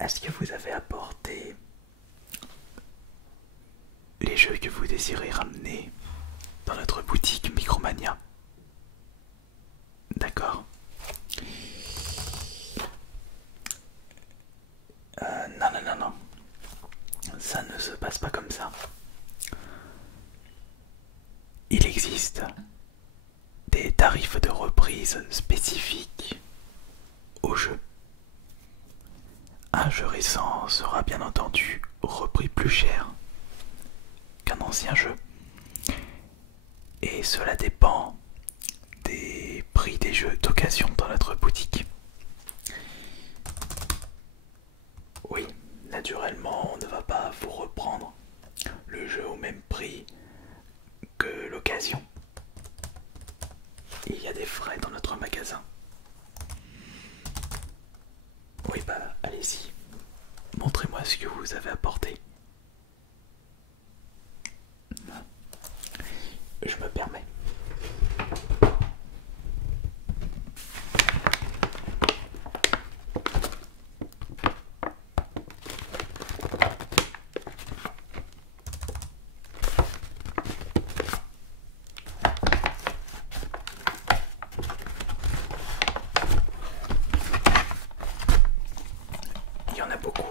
Est-ce que vous avez apporté les jeux que vous désirez ramener dans notre boutique Micromania? D'accord. Non, non, non, non. Ça ne se passe pas comme ça. Il existe des tarifs de reprise spécifiques au jeu. Un jeu récent sera bien entendu repris plus cher qu'un ancien jeu. Et cela dépend des prix des jeux d'occasion dans notre boutique. Oui, naturellement, on ne va pas vous reprendre le jeu au même prix que l'occasion. Il y a des frais dans notre magasin. Oui, bah allez-y. Montrez-moi ce que vous avez apporté. Je me permets. Il y en a beaucoup.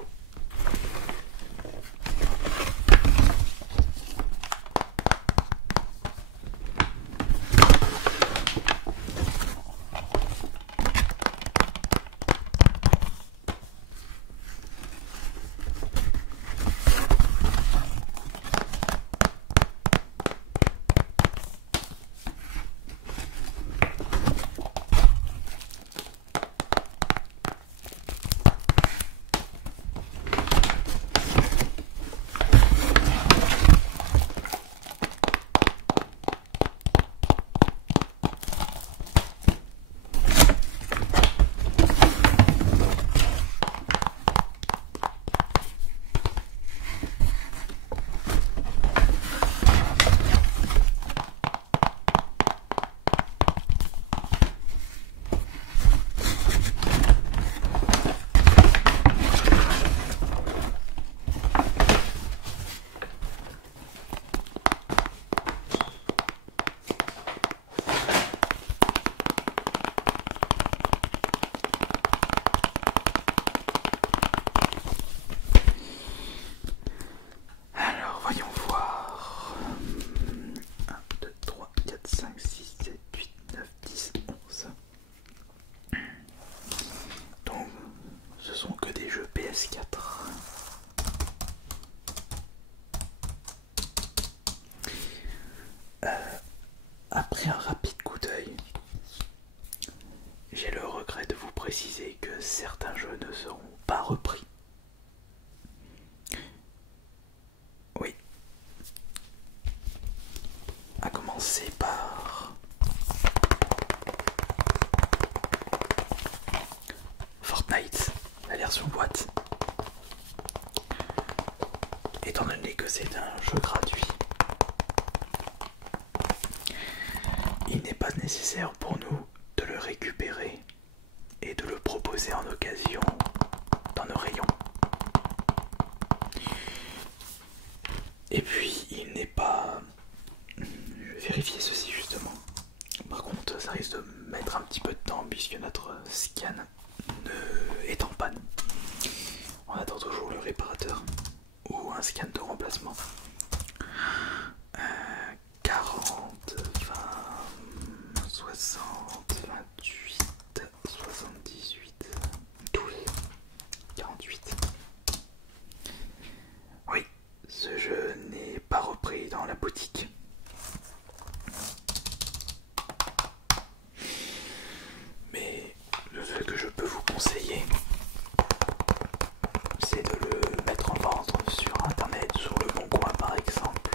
Alors, voyons voir. 1, 2, 3, 4, 5, 6, 7, 8, 9, 10, 11. Donc, ce sont que des jeux PS4. Après un rapide coup d'œil, j'ai le regret de vous préciser que certains jeux ne seront pas repris. Oui. À commencer par Fortnite, la version boîte. Étant donné que c'est un jeu gratuit, il n'est pas nécessaire pour nous de le récupérer et de le proposer en occasion dans nos rayons. Et puis il n'est pas... Je vais vérifier ceci justement. Par contre ça risque de mettre un petit peu de temps puisque notre scan est en panne. On attend toujours le réparateur ou un scan de remplacement. 40, 20, 60, 28, 78, 12, 48. Oui, ce jeu n'est pas repris dans la boutique. Mais ce que je peux vous conseiller, c'est de le mettre en vente sur internet, sur le Bon Coin par exemple.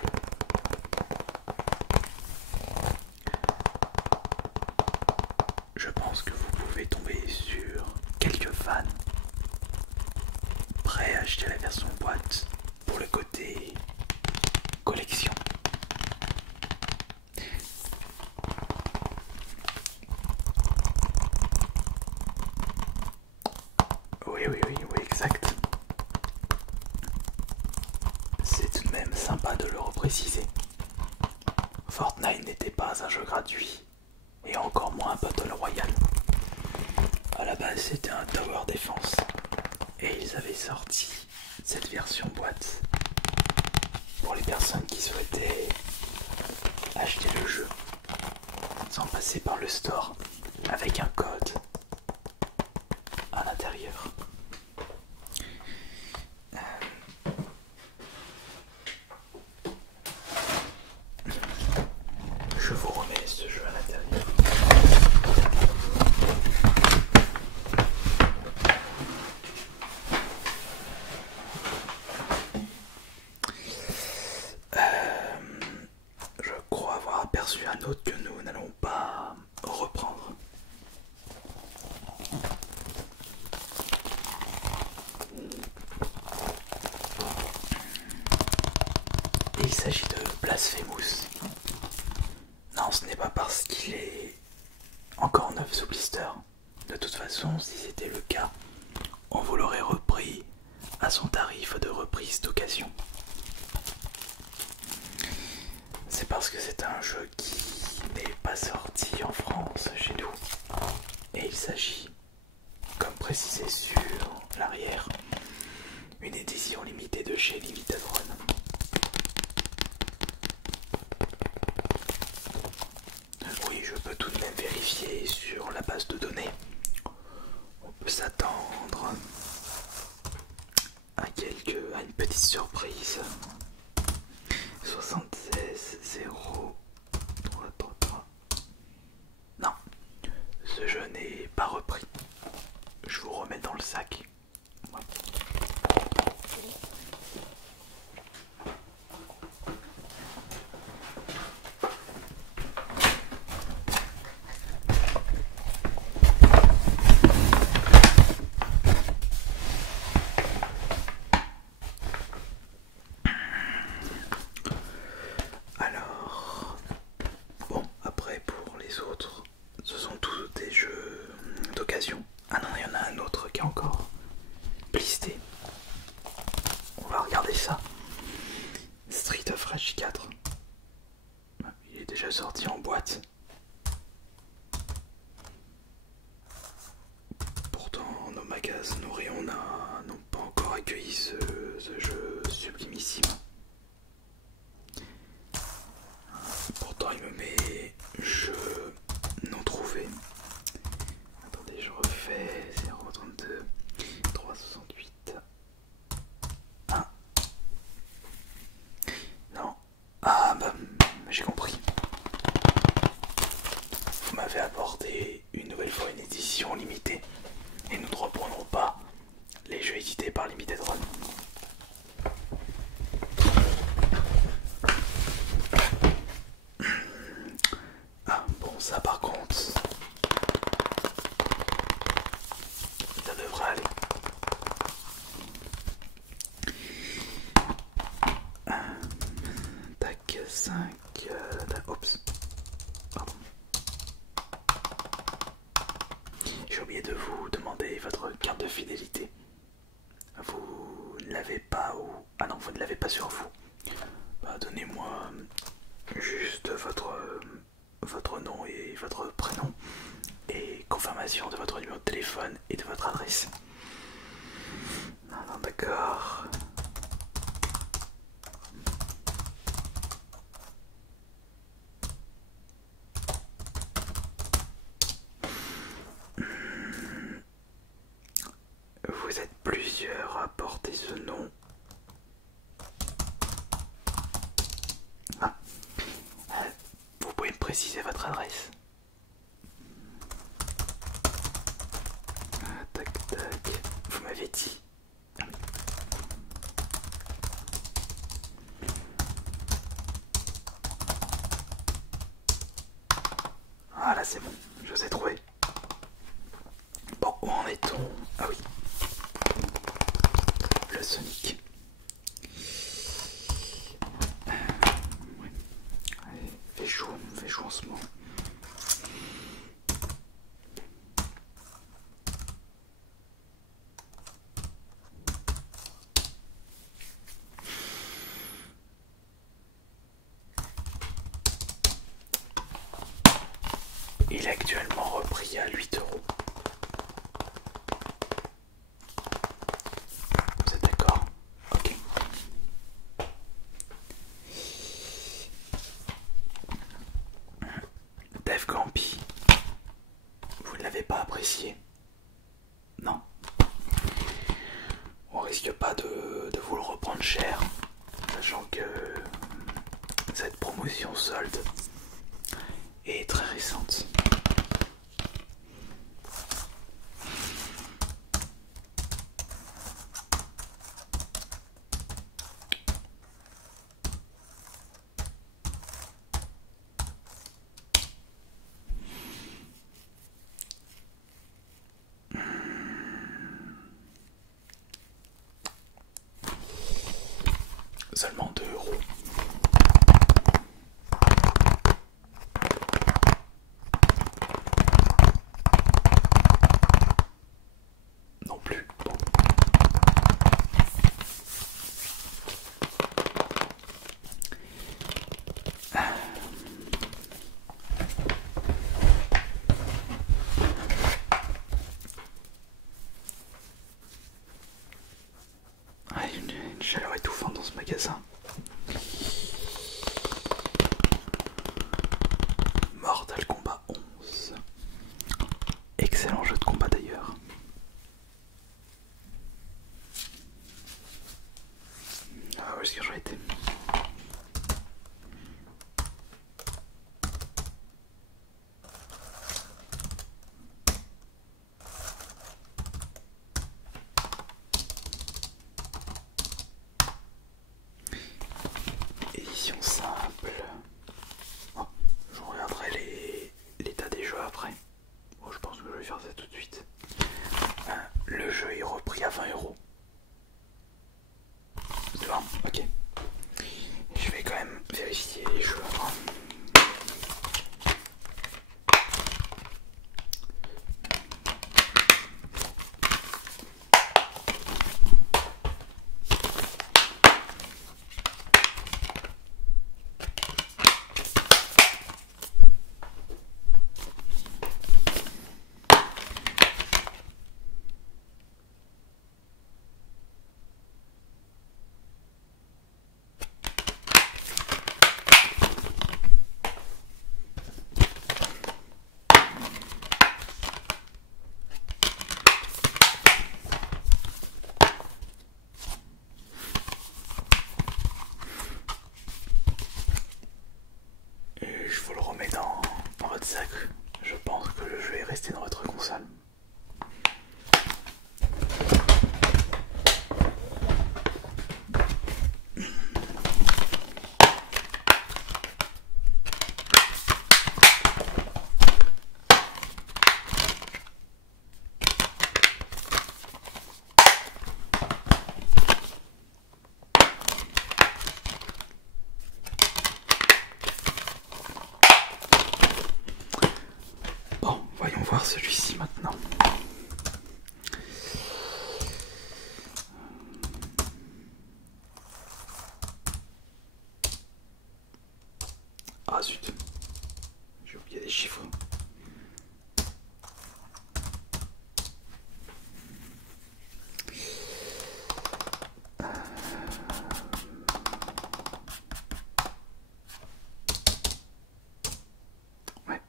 Je pense que vous pouvez tomber sur quelques fans prêts à acheter la version boîte pour le côté collection. Oui, oui, oui, oui, exact. sympa de le repréciser. Fortnite n'était pas un jeu gratuit, et encore moins un Battle Royale. À la base, c'était un Tower Defense, et ils avaient sorti cette version boîte pour les personnes qui souhaitaient acheter le jeu sans passer par le store avec un code à l'intérieur. Je vous remets ce jeu à l'intérieur. Je crois avoir aperçu un autre que nous n'allons pas reprendre. Et il s'agit de Blasphemous. Non, ce n'est pas parce qu'il est encore neuf sous blister. De toute façon, si c'était le cas, on vous l'aurait repris à son tarif de reprise d'occasion. C'est parce que c'est un jeu qui n'est pas sorti en France chez nous. Et il s'agit, comme précisé sur l'arrière, une édition limitée de chez Limited Run. Oui, je peux tout de même vérifier sur la base de données. On peut s'attendre à une petite surprise. 76 0 3 3 3. Non, ce jeu n'est pas repris. Je vous remets dans le sac. Ouais. Alors, bon, après pour les autres, ce sont tous des jeux d'occasion. Ah non, il y en a un autre qui est encore blisté. On va regarder ça. Street of Rage 4. Il est déjà sorti en boîte. Pourtant, nos magasins, nos rayons n'ont pas encore accueilli ce jeu sublimissime. Pourtant, il me met jeu non trouvé. Attendez, je refais 032 368. Ah. Non. Ah bah, j'ai compris. Vous m'avez apporté une nouvelle fois une édition limitée. Et nous ne reprenons pas les jeux édités par Limited Run. Ah bon, ça par contre, ça devrait aller. Tac, 5, oups, pardon. J'ai oublié de vous demander votre carte de fidélité. Vous ne l'avez pas ou... Ah non, vous ne l'avez pas sur vous. Bah, donnez-moi juste votre nom et votre prénom et confirmation de votre numéro de téléphone et de votre adresse. Non, d'accord. Vous êtes plusieurs à porter ce nom. Ah. Vous pouvez me préciser votre adresse? Ah, tac tac. Vous m'avez dit. Ah là c'est bon, je vous ai trouvé. Bon, où en est-on? Ah oui. Le Sonic. Ouais. Allez, fait chaud en ce moment. Jeff Campi, vous ne l'avez pas apprécié? Non. On risque pas de vous le reprendre cher, sachant que cette promotion solde est très récente. Seulement 2 €. Non plus. Bon. Ah, une chaleur étouffante dans ce magasin. Mortal Kombat 11. Excellent jeu de combat d'ailleurs. Ah, où est-ce que j'en étais? Édition simple. Oh, je regarderai l'état des jeux après. Bon, je pense que je vais faire ça tout de suite. Le jeu est repris à 20 €. C'est bon, ok. Je vais quand même vérifier les jeux avant. Je vous le remets dans votre sac. Je pense que le jeu est resté dans votre console. Bon, voyons voir celui-ci maintenant. Ah zut, j'ai oublié les chiffres. Ouais.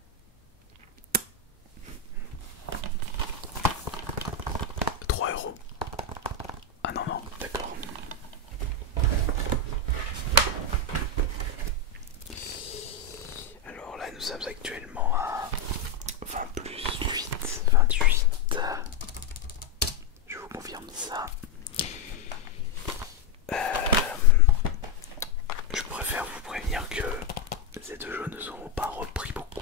3 €. Ah non, non, d'accord. Alors là, nous sommes actuellement à 20 plus 8, 28. Je vous confirme ça. Je préfère vous prévenir que ces deux jeux ne seront pas repris beaucoup.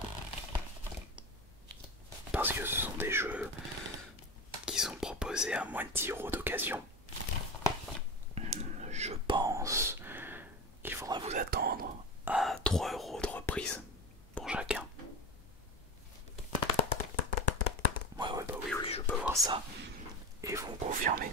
Parce que ce sont des jeux qui sont proposés à moins de 10 € d'occasion. Je pense qu'il faudra vous attendre à 3 € de reprise pour chacun. Ouais, bah oui, je peux voir ça et vous confirmer.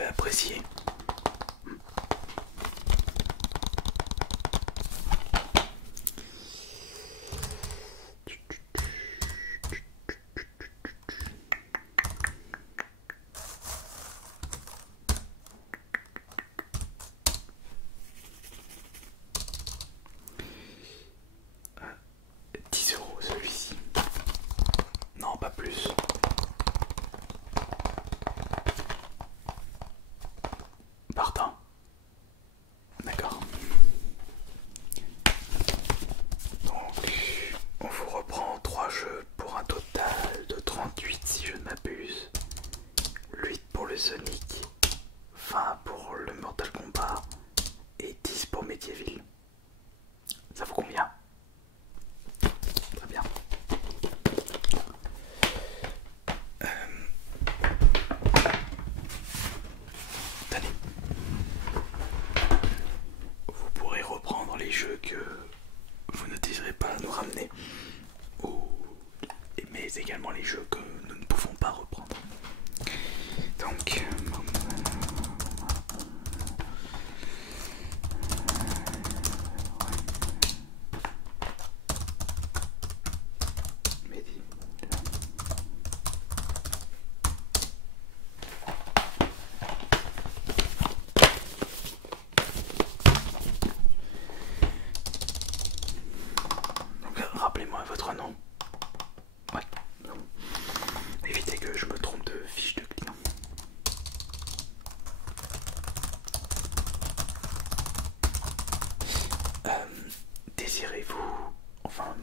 avez apprécié. « 10 € celui-ci. Non, pas plus. Partant. D'accord. Donc, on vous reprend 3 jeux pour un total de 38 si je ne m'abuse. 8 pour le Sonic, 20 pour le Mortal Kombat et 10 pour Medieval. Ça vous convient? Très bien. Tenez. Vous pourrez reprendre les jeux que vous ne désirez pas nous ramener, mais également les jeux que nous ne pouvons pas reprendre. Donc, rappelez-moi votre nom. Ouais. Évitez que je me trompe de fiche de client. Désirez-vous... Enfin,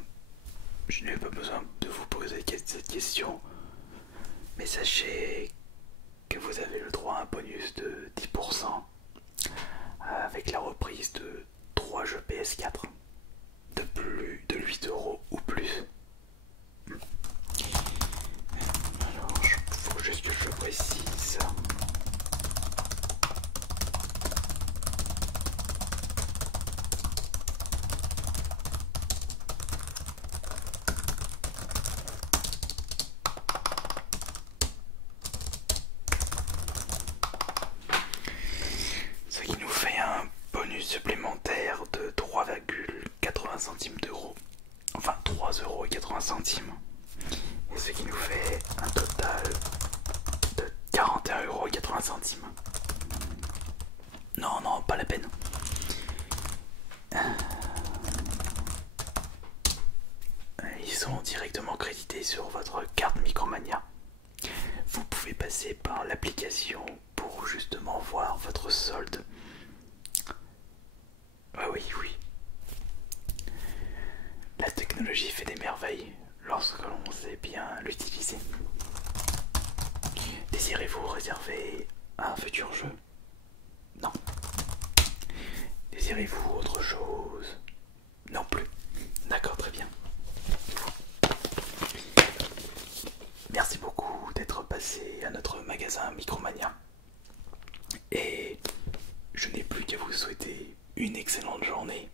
je n'ai pas besoin de vous poser cette question, mais sachez que vous avez le droit à un bonus de 10% avec la reprise de 3 jeux PS4 de plus de 8 € ou plus. Alors, faut juste que je précise. Ce qui nous fait un bonus supplémentaire de 3,80 centimes d'euros. Enfin 3,80 €. Et ce qui nous fait un total de 41,80 €. Non, non, pas la peine. Ils sont directement crédités sur votre carte Micromania. Vous pouvez passer par l'application pour justement voir votre solde. Oui, oui. La technologie fait des merveilles lorsque l'on sait bien l'utiliser. Désirez-vous réserver un futur jeu? Non. Désirez-vous autre chose? Non plus. D'accord, très bien. Merci beaucoup d'être passé à notre magasin Micromania. Et je n'ai plus qu'à vous souhaiter une excellente journée